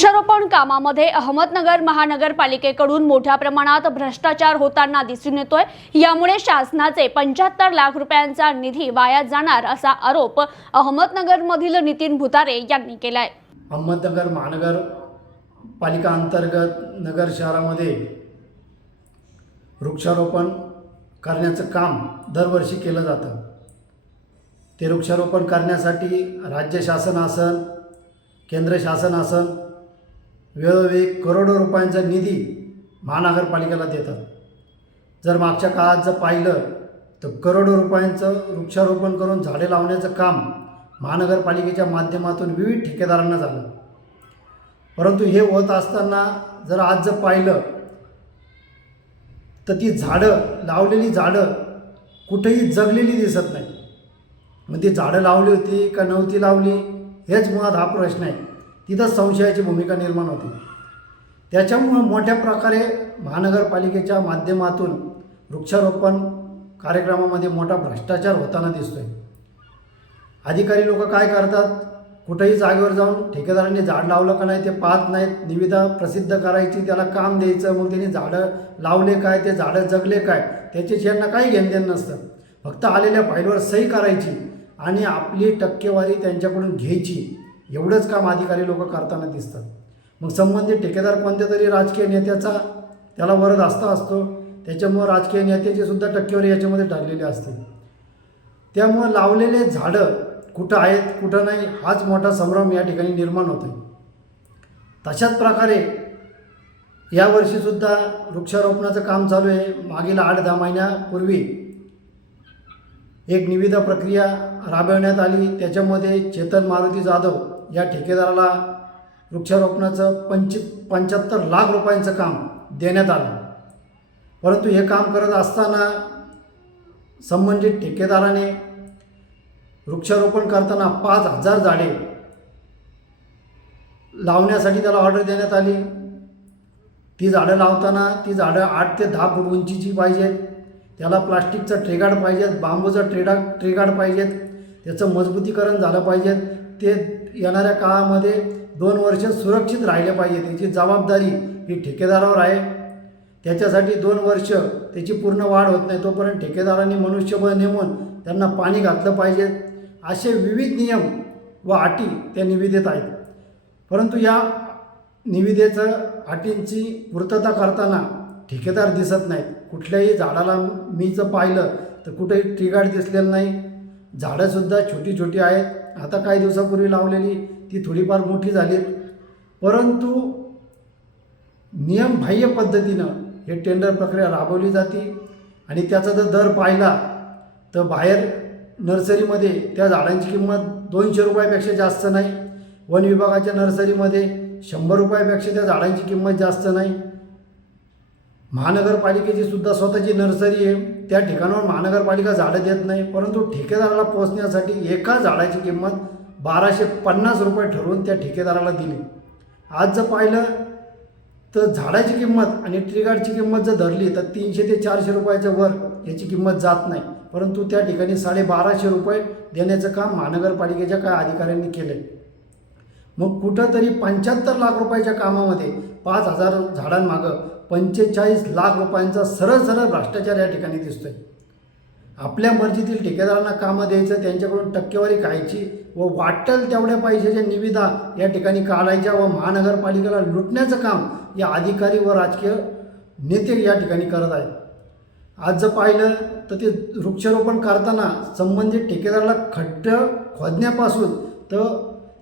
वृक्षारोपण कामामध्ये अहमदनगर महानगरपालिकेकडून मोठ्या प्रमाणात भ्रष्टाचार होताना दिसून येतोय यामुळे शासनाचे पंच्याहत्तर लाख रुपयांचा निधी वाया जाणार असा आरोप अहमदनगरमधील नितीन भुतारे यांनी केलाय अहमदनगर महानगर पालिका अंतर्गत नगर शहरामध्ये वृक्षारोपण करण्याचं काम दरवर्षी केलं जातं ते वृक्षारोपण करण्यासाठी राज्य शासन असन केंद्र शासन असन वेळोवेळी करोडो रुपयांचा निधी महानगरपालिकेला देतात जर मागच्या काळात जर पाहिलं तर करोडो रुपयांचं वृक्षारोपण करून झाडे लावण्याचं काम महानगरपालिकेच्या माध्यमातून विविध ठेकेदारांना झालं परंतु हे होत असताना जर आज जर पाहिलं तर ती झाडं लावलेली झाडं कुठेही जगलेली दिसत नाही मग ती झाडं लावली होती का नव्हती लावली हेच मुळात हा प्रश्न आहे तिथं संशयाची भूमिका निर्माण होती त्याच्यामुळं मोठ्या प्रकारे महानगरपालिकेच्या माध्यमातून वृक्षारोपण कार्यक्रमामध्ये मोठा भ्रष्टाचार होताना दिसतोय अधिकारी लोक काय करतात कुठेही जागेवर जाऊन ठेकेदारांनी झाड लावलं का नाही ते पाहत नाहीत निविदा प्रसिद्ध करायची त्याला काम द्यायचं मग त्यांनी झाडं लावले काय ते झाडं जगले काय त्याचे यांना काही घेणदेण नसतं फक्त आलेल्या फाईलवर सही करायची आणि आपली टक्केवारी त्यांच्याकडून घ्यायची एवढंच काम अधिकारी लोक करताना दिसतात मग संबंधित ठेकेदार कोणत्या तरी राजकीय नेत्याचा त्याला वरद असता असतो त्याच्यामुळं राजकीय नेत्याची सुद्धा टक्केवारी याच्यामध्ये ठरलेली असते त्यामुळं लावलेले झाडं कुठं आहेत कुठं नाही हाच मोठा संभ्रम या ठिकाणी निर्माण होतो तशाच प्रकारे यावर्षीसुद्धा वृक्षारोपणाचं काम चालू आहे मागील आठ दहा महिन्यापूर्वी एक निविदा प्रक्रिया राबवण्यात आली त्याच्यामध्ये चेतन मारुती जाधव या ठेकेदाराला वृक्षारोपणाचं पंच पंच्याहत्तर लाख रुपयांचं काम देण्यात आलं परंतु हे काम करत असताना संबंधित ठेकेदाराने वृक्षारोपण करताना पाच हजार झाडे लावण्यासाठी त्याला ऑर्डर देण्यात आली ती झाडं लावताना ती झाडं आठ ते दहा फूट उंचीची पाहिजेत त्याला प्लास्टिकचा ट्रेगाड पाहिजेत बांबूचं ट्रेडा ट्रेगाड पाहिजेत त्याचं मजबूतीकरण झालं पाहिजेत ते येणाऱ्या काळामध्ये दोन वर्ष सुरक्षित राहिले पाहिजे त्याची जबाबदारी ही ठेकेदारावर आहे त्याच्यासाठी दोन वर्ष त्याची पूर्ण वाढ होत नाही तोपर्यंत ठेकेदारांनी मनुष्यबळ नेमून त्यांना पाणी घातलं पाहिजे असे विविध नियम व अटी त्या निविदेत आहेत परंतु या निविदेचं अटींची पूर्तता करताना ठेकेदार दिसत नाहीत कुठल्याही झाडाला मी जर पाहिलं तर कुठेही ट्रिगाड दिसलेलं नाही झाडंसुद्धा छोटी छोटी आहेत आता काही दिवसापूर्वी लावलेली ती थोडीफार मोठी झाली परंतु नियमबाह्य पद्धतीनं हे टेंडर प्रक्रिया राबवली जाते आणि त्याचा जर दर पाहिला तर बाहेर नर्सरीमध्ये त्या झाडांची किंमत दोनशे रुपयापेक्षा जास्त नाही वन विभागाच्या नर्सरीमध्ये शंभर रुपयापेक्षा त्या झाडांची किंमत जास्त नाही महानगरपालिकेची सुद्धा स्वतःची नर्सरी आहे त्या ठिकाणावर महानगरपालिका झाडं देत नाही परंतु ठेकेदाराला पोचण्यासाठी एका झाडाची किंमत बाराशे पन्नास रुपये ठरवून त्या ठेकेदाराला दिली आज जर पाहिलं तर झाडाची किंमत आणि ट्रीगार्डची किंमत जर धरली तर तीनशे ते चारशे रुपयाच्या वर याची किंमत जात नाही परंतु त्या ठिकाणी साडेबाराशे रुपये देण्याचं काम महानगरपालिकेच्या काही अधिकाऱ्यांनी केलं मग कुठंतरी पंच्याहत्तर लाख रुपयाच्या कामामध्ये पाच हजार झाडांमागं पंचेचाळीस लाख रुपयांचा सरळ सरळ भ्रष्टाचार या ठिकाणी दिसतोय आपल्या मर्जीतील ठेकेदारांना कामं द्यायचं त्यांच्याकडून टक्केवारी खायची व वाटल तेवढ्या पैशाच्या निविदा या ठिकाणी काढायच्या व महानगरपालिकेला लुटण्याचं काम या अधिकारी व राजकीय नेते या ठिकाणी करत आहेत आज जर पाहिलं तर ते वृक्षारोपण करताना संबंधित ठेकेदाराला खड्ड खोदण्यापासून तर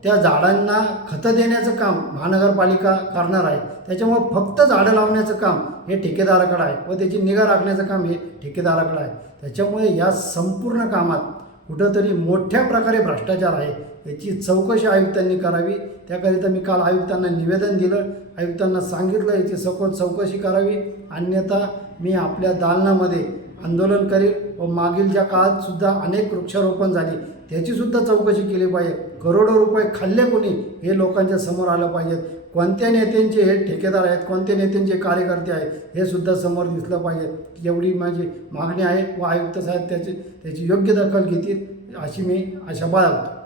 त्या झाडांना खतं देण्याचं काम महानगरपालिका करणार आहे त्याच्यामुळे फक्त झाडं लावण्याचं काम हे ठेकेदाराकडं आहे व त्याची निगा राखण्याचं काम हे ठेकेदाराकडं आहे त्याच्यामुळे या संपूर्ण कामात कुठंतरी मोठ्या प्रकारे भ्रष्टाचार आहे याची चौकशी आयुक्तांनी करावी त्याकरिता मी काल आयुक्तांना निवेदन दिलं आयुक्तांना सांगितलं याची सखोल चौकशी करावी अन्यथा मी आपल्या दालनामध्ये आंदोलन करेल व मागील ज्या काळात सुद्धा अनेक वृक्षारोपण झाली त्याचीसुद्धा चौकशी केली पाहिजे करोडो रुपये खाल्ले कोणी हे लोकांच्या समोर आलं पाहिजेत कोणत्या नेत्यांचे हे ठेकेदार आहेत कोणत्या नेत्यांचे कार्यकर्ते आहेत हे सुद्धा समोर दिसलं पाहिजे एवढी माझी मागणी आहे व आयुक्त साहेब त्याची त्याची योग्य दखल घेतील अशी मी आशा बाळगतो